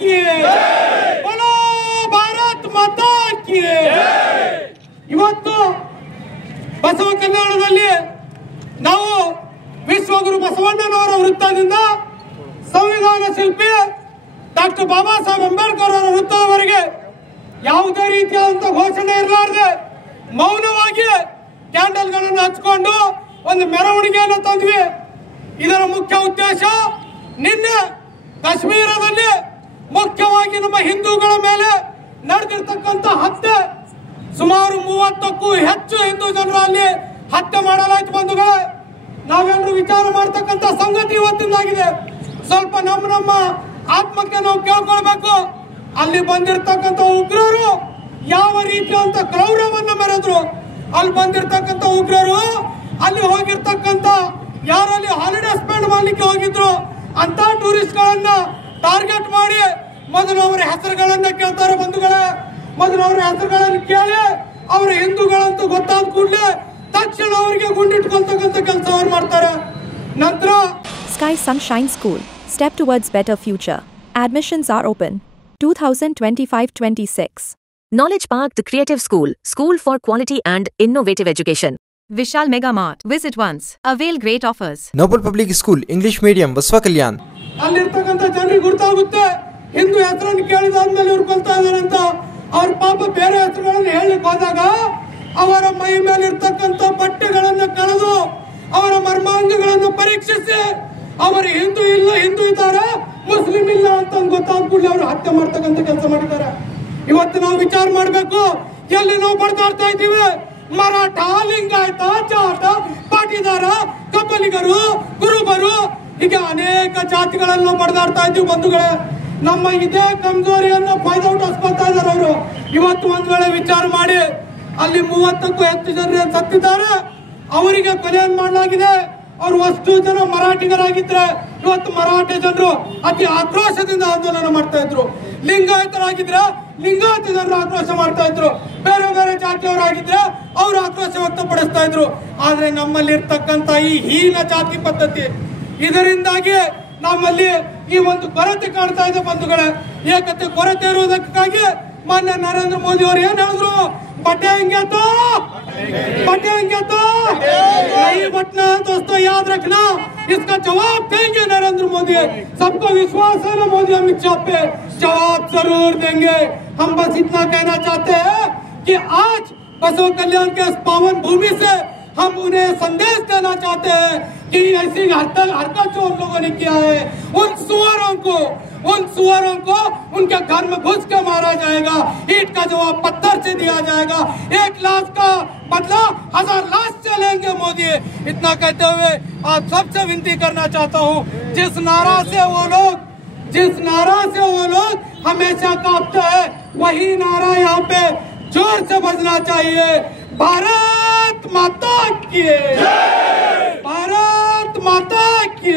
की बोलो भारत माता की ಇವತ್ತು ಬಸವ ಕಲ್ಯಾಣದಲ್ಲಿ ನಾವು ವಿಶ್ವಗುರು ಬಸವಣ್ಣನವರ ವೃತ್ತದಿಂದ ಸಂವಿಧಾನ ಶಿಲ್ಪಿ ಡಾಕ್ಟರ್ ಬಾಬಾ ಸಾಹೇಬ್ ಅಂಬೇಡ್ಕರ್ ಅವರ ವೃತ್ತದವರೆಗೆ ಯಾವುದೇ ರೀತಿಯಾದಂತಹ ಘೋಷಣೆ ಇರಲಾರದೆ ಮೌನವಾಗಿ ಕ್ಯಾಂಡಲ್ಗಳನ್ನು ಹಚ್ಚಿಕೊಂಡು ಒಂದು ಮೆರವಣಿಗೆಯನ್ನು ತಂದ್ವಿ. ಇದರ ಮುಖ್ಯ ಉದ್ದೇಶ ನಿನ್ನೆ ಕಾಶ್ಮೀರದಲ್ಲಿ ಮುಖ್ಯವಾಗಿ ನಮ್ಮ ಹಿಂದೂಗಳ ಮೇಲೆ ನಡೆದಿರ್ತಕ್ಕಂಥ ಹತ್ಯೆ, ಸುಮಾರು 30ಕ್ಕೂ ಹೆಚ್ಚು ಹಿಂದೂ ಜನರಲ್ಲಿ ಹತ್ಯೆ ಮಾಡಲಾಯಿತು ಬಂಧುಗಳೇ. ನಾವೆಲ್ಲರೂ ವಿಚಾರ ಮಾಡತಕ್ಕಂಥ ಸಂಗತಿ ಇವತ್ತಿಂದಾಗಿದೆ. ಸ್ವಲ್ಪ ನಮ್ಮ ಆತ್ಮಕ್ಕೆ ನಾವು ಕೇಳ್ಕೊಳ್ಬೇಕು. ಅಲ್ಲಿ ಬಂದಿರತಕ್ಕಂಥ ಉಗ್ರರು ಯಾವ ರೀತಿಯಂತ ಕ್ರೌರ್ಯವನ್ನ ಮೆರೆದ್ರು. ಅಲ್ಲಿ ಬಂದಿರತಕ್ಕಂಥ ಉಗ್ರರು ಅಲ್ಲಿ ಹೋಗಿರ್ತಕ್ಕಂಥ ಯಾರಲ್ಲಿ ಹಾಲಿಡೇ ಸ್ಪೆಂಡ್ ಮಾಡ್ಲಿಕ್ಕೆ ಹೋಗಿದ್ರು ಅಂತ ಟೂರಿಸ್ಟ್ ಗಳನ್ನ ಟಾರ್ಗೆಟ್ ಮಾಡಿ ಮೊದಲು ಅವರ ಹೆಸರುಗಳನ್ನ ಕೇಳ್ತಾರೆ ಬಂಧುಗಳೇ. ಮೊದಲು ಅವರ ಹೆಸರುಗಳನ್ನು ಕೇಳಿ ಅವರ ಹಿಂದೂಗಳಂತೂ ಗೊತ್ತಾದ ಕೂಡಲೇ ತಕ್ಷಣ ಅವರಿಗೆ ಗುಂಡಿಟ್ಕೊಳ್ತಕ್ಕಂಥ ಕೆಲಸ ಅವ್ರು ಮಾಡ್ತಾರೆ. ನಂತರ Sky Sunshine School, step towards better future. Admissions are open. 2025-26. Knowledge Park, the Creative School, school for quality and innovative education. Vishal Mega Mart. Visit once. Avail great offers. Noble Public School, English Medium, Basva Kalyan. ಅಲ್ಲಿರ್ತಕ್ಕಂಥ ಜನರಿಗೆ ಗೊತ್ತಾಗುತ್ತೆ ಹಿಂದೂ ಹೆಸರನ್ನು ಕೇಳಿದಾದ್ಮೇಲೆ ಇವ್ರು ಕೊಲ್ತಾ ಇದಾರೆ ಅಂತ. ಅವ್ರ ಪಾಪ ಬೇರೆ ಹೆಸರುಗಳನ್ನು ಹೇಳಲಿಕ್ಕೆ ಹೋದಾಗ ಅವರ ಮೈ ಮೇಲೆ ಇರ್ತಕ್ಕಂಥ ಬಟ್ಟೆಗಳನ್ನು ಕಳೆದು ಅವರ ಮರ್ಮಾಂಗಗಳನ್ನು ಪರೀಕ್ಷಿಸಿ ಅವರು ಹಿಂದೂ ಇದ್ದಾರೆ ಮುಸ್ಲಿಂ ಇಲ್ಲ ಅಂತ ಗೊತ್ತಾದ ಕೂಡಲೇ ಅವರು ಹತ್ಯೆ ಮಾಡ್ತಕ್ಕಂಥ ಕೆಲಸ ಮಾಡಿದ್ದಾರೆ. ಇವತ್ತು ನಾವು ವಿಚಾರ ಮಾಡಬೇಕು, ಎಲ್ಲಿ ನಾವು ಬಡ್ದಾಡ್ತಾ ಇದ್ದೀವಿ. ಮರಾಠ, ಲಿಂಗಾಯತ, ಜಾಟ, ಪಾಟೀದಾರ, ಕಬ್ಬಲಿಗರು, ಕುರುಬರು, ಹೀಗೆ ಅನೇಕ ಜಾತಿಗಳನ್ನು ಬಡ್ದಾಡ್ತಾ ಇದ್ದೀವಿ ಬಂಧುಗಳೇ. ನಮ್ಮ ಇದೇ ಕಮ್ಜೋರಿಯನ್ನು ಫೈದಾ ಉಟ್ಟಿಸ್ಕೊಳ್ತಾ ಇದ್ದಾರೆ ಅವರು. ಇವತ್ತು ಒಂದ್ ವೇಳೆ ವಿಚಾರ ಮಾಡಿ ಅಲ್ಲಿ 30ಕ್ಕೂ ಹೆಚ್ಚು ಜನರು ಸತ್ತಿದ್ದಾರೆ, ಅವರಿಗೆ ಕೊಲೆಯನ್ನು ಮಾಡಲಾಗಿದೆ. ಅವರು ಅಷ್ಟು ಜನ ಮರಾಠಿಗರಾಗಿದ್ರೆ ಇವತ್ತು ಮರಾಠಿ ಜನರು ಅತಿ ಆಕ್ರೋಶದಿಂದ ಆಂದೋಲನ ಮಾಡ್ತಾ ಇದ್ರು. ಲಿಂಗಾಯತರಾಗಿದ್ರೆ ಲಿಂಗಾಯತ ಜನರು ಆಕ್ರೋಶ ಮಾಡ್ತಾ ಇದ್ರು. ಬೇರೆ ಬೇರೆ ಜಾತಿಯವರಾಗಿದ್ರೆ ಅವರು ಆಕ್ರೋಶ ವ್ಯಕ್ತಪಡಿಸ್ತಾ ಇದ್ರು. ಆದ್ರೆ ನಮ್ಮಲ್ಲಿ ಇರ್ತಕ್ಕಂಥ ಈ ಹೀನ ಜಾತಿ ಪದ್ಧತಿ, ಇದರಿಂದಾಗಿ ನಮ್ಮಲ್ಲಿ ಈ ಒಂದು ಕೊರತೆ ಕಾಣ್ತಾ ಇದೆ ಬಂಧುಗಳೇ. ಏಕತೆ ಕೊರತೆ ಇರುವುದಕ್ಕಾಗಿ ಮಾನ್ಯ ನರೇಂದ್ರ ಮೋದಿ ಅವರು ಏನ್ ಹೇಳಿದ್ರು, बटेंगे तो नहीं बटना दोस्तों, याद रखना, इसका जवाब देंगे नरेंद्र मोदी. सबको विश्वास है ना मोदी अमित शाह पे, जवाब जरूर देंगे. हम बस इतना कहना चाहते हैं कि आज बसव कल्याण के इस पावन भूमि से हम उन्हें संदेश देना चाहते हैं कि ऐसी हरकत जो उन लोगों ने किया है, उन सुअरों को उनके घर में घुस के मारा जाएगा. ईंट का जवाब पत्थर से दिया जाएगा. 1 लाश का बदला 1000 लाश से लेंगे मोदी. इतना कहते हुए आप सबसे विनती करना चाहता हूँ, जिस नारा से वो लोग हमेशा कांपते हैं, वही नारा यहाँ पे जोर से बजना चाहिए. भारत माता की, भारत माता की.